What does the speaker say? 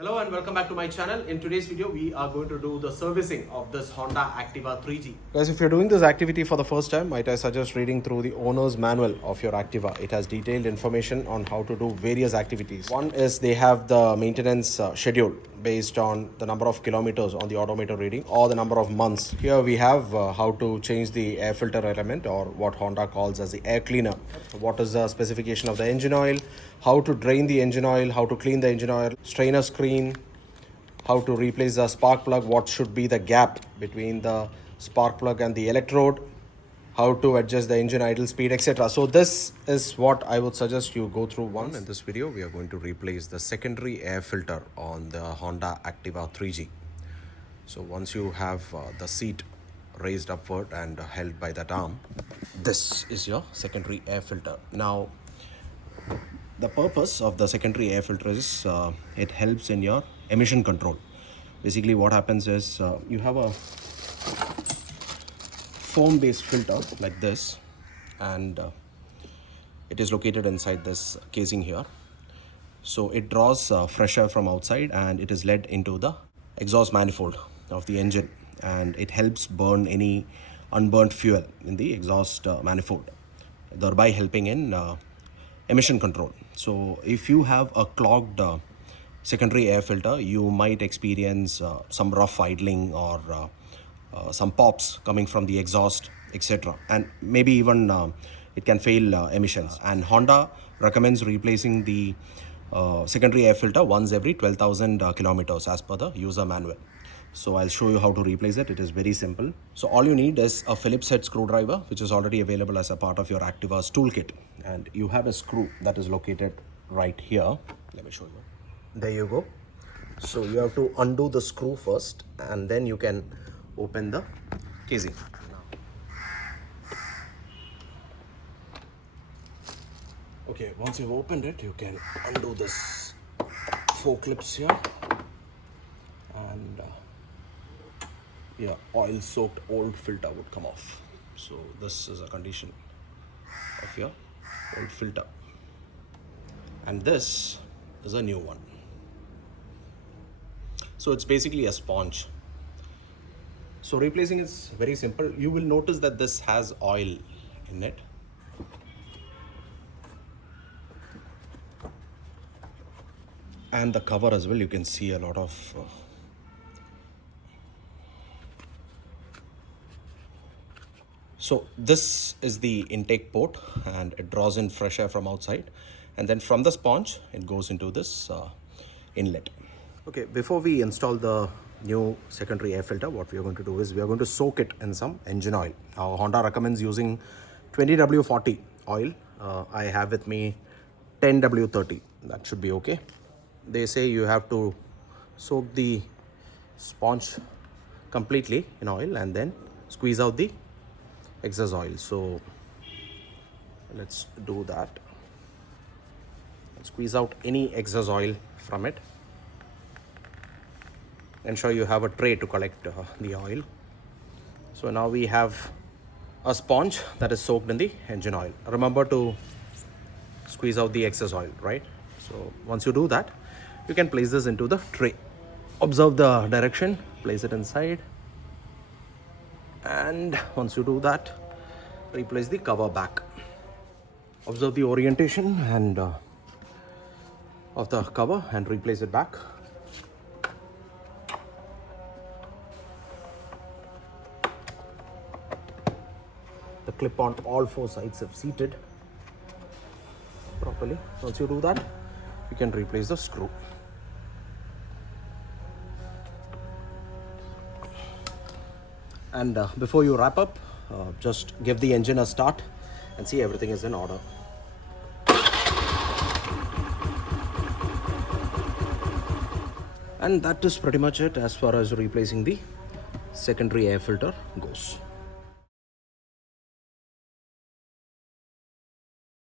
Hello and welcome back to my channel. In today's video, we are going to do the servicing of this Honda Activa 3G. Guys, if you're doing this activity for the first time, might I suggest reading through the owner's manual of your Activa. It has detailed information on how to do various activities. One is they have the maintenance schedule based on the number of kilometers on the odometer reading or the number of months. Here we have how to change the air filter element, or what Honda calls as the air cleaner. What is the specification of the engine oil, how to drain the engine oil, how to clean the engine oil, strainer screen, how to replace the spark plug, what should be the gap between the spark plug and the electrode, how to adjust the engine idle speed, etc. So this is what I would suggest you go through once. In this video, we are going to replace the secondary air filter on the Honda Activa 3G. So once you have the seat raised upward and held by that arm, this is your secondary air filter. Now, the purpose of the secondary air filter is it helps in your emission control. Basically what happens is you have a foam based filter like this, and it is located inside this casing here. So it draws fresh air from outside and it is led into the exhaust manifold of the engine, and it helps burn any unburnt fuel in the exhaust manifold, thereby helping in emission control. So if you have a clogged secondary air filter, you might experience some rough idling or some pops coming from the exhaust, etc. And maybe even it can fail emissions. And Honda recommends replacing the secondary air filter once every 12,000 kilometers as per the user manual. So I'll show you how to replace it. It is very simple. So all you need is a Phillips head screwdriver, which is already available as a part of your Activa's toolkit. And you have a screw that is located right here. Let me show you. There you go. So you have to undo the screw first, and then you can open the casing. Okay, once you've opened it, you can undo this 4 clips here, and your oil soaked old filter would come off. So this is a condition of your old filter, and this is a new one. So it's basically a sponge. So replacing is very simple. You will notice that this has oil in it. And the cover as well, you can see a lot of so this is the intake port, and it draws in fresh air from outside, and then from the sponge it goes into this inlet. Okay, before we install the new secondary air filter, what we are going to do is we are going to soak it in some engine oil. Now Honda recommends using 20W40 oil. I have with me 10W30. That should be okay. They say you have to soak the sponge completely in oil and then squeeze out the excess oil. So let's do that. Squeeze out any excess oil from it. Ensure you have a tray to collect the oil. So now we have a sponge that is soaked in the engine oil. Remember to squeeze out the excess oil, right? So once you do that, you can place this into the tray. Observe the direction, place it inside, and once you do that, replace the cover back. Observe the orientation and of the cover and replace it back. The clip on all 4 sides have seated properly. Once you do that, you can replace the screw. And before you wrap up, just give the engine a start and see everything is in order. And that is pretty much it as far as replacing the secondary air filter goes.